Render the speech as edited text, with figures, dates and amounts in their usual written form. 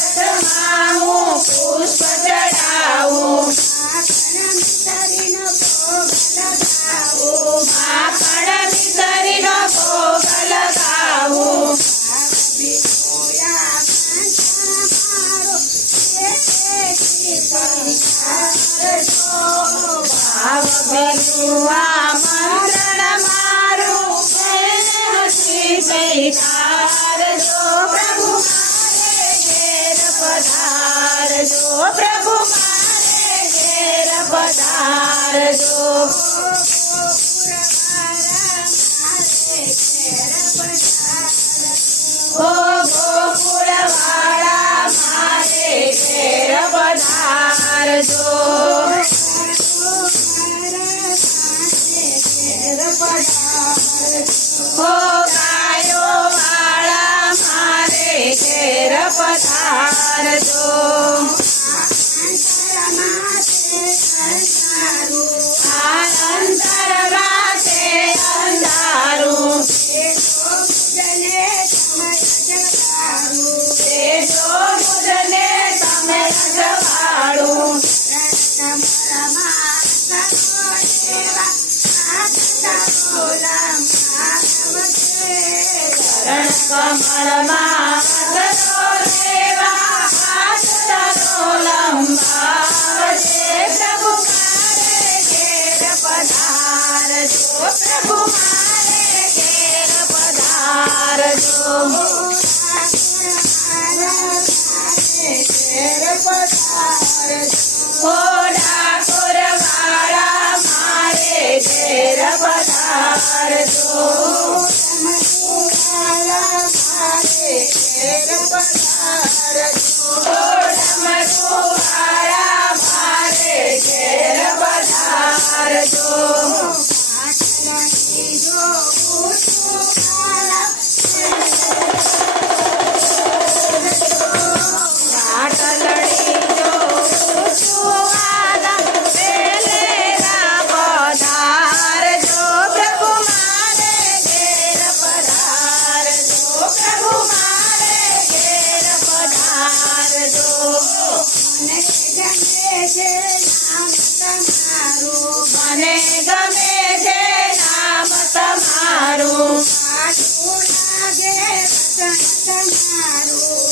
સ્વાગતમાં હું પુષ્પ ચડાવું માખણ મિસરીનો ભોગ લગાવું ભાવ ભર્યું આમંત્રણ મારું હસી સ્વીકારજો પ્રભુ મારે ઘેર પધારજો પ્રભુ મારે ઘેર પધારજો ઓ ગોકુળવાળા મારે ઘેર પધારજો ઓ ગાયો વાળા મારે ઘેર પધારજો અંતરમાં છે અંધારું દેજો મુજને તમે રજવાડું ચરણ કમળમાં ગગનો લેવા હાથ તારો લંબાવજે પ્રભુ મારે ઘેર પધારજો પ્રભુ મારે ઘેર પધારજો ઓ ડાકોરવાળા મારે ઘેર પધારજો ડમરુવાળા મારે ઘેર પધારજો પાટલડી જો ઉછુવાલા વેલેરા પધારજો પ્રભુ મારે ઘેર પધારજો પ્રભુ મારે ઘેર પધારજો મને ગમે છે નામ તમારું સાચું લાગે વચન તમારું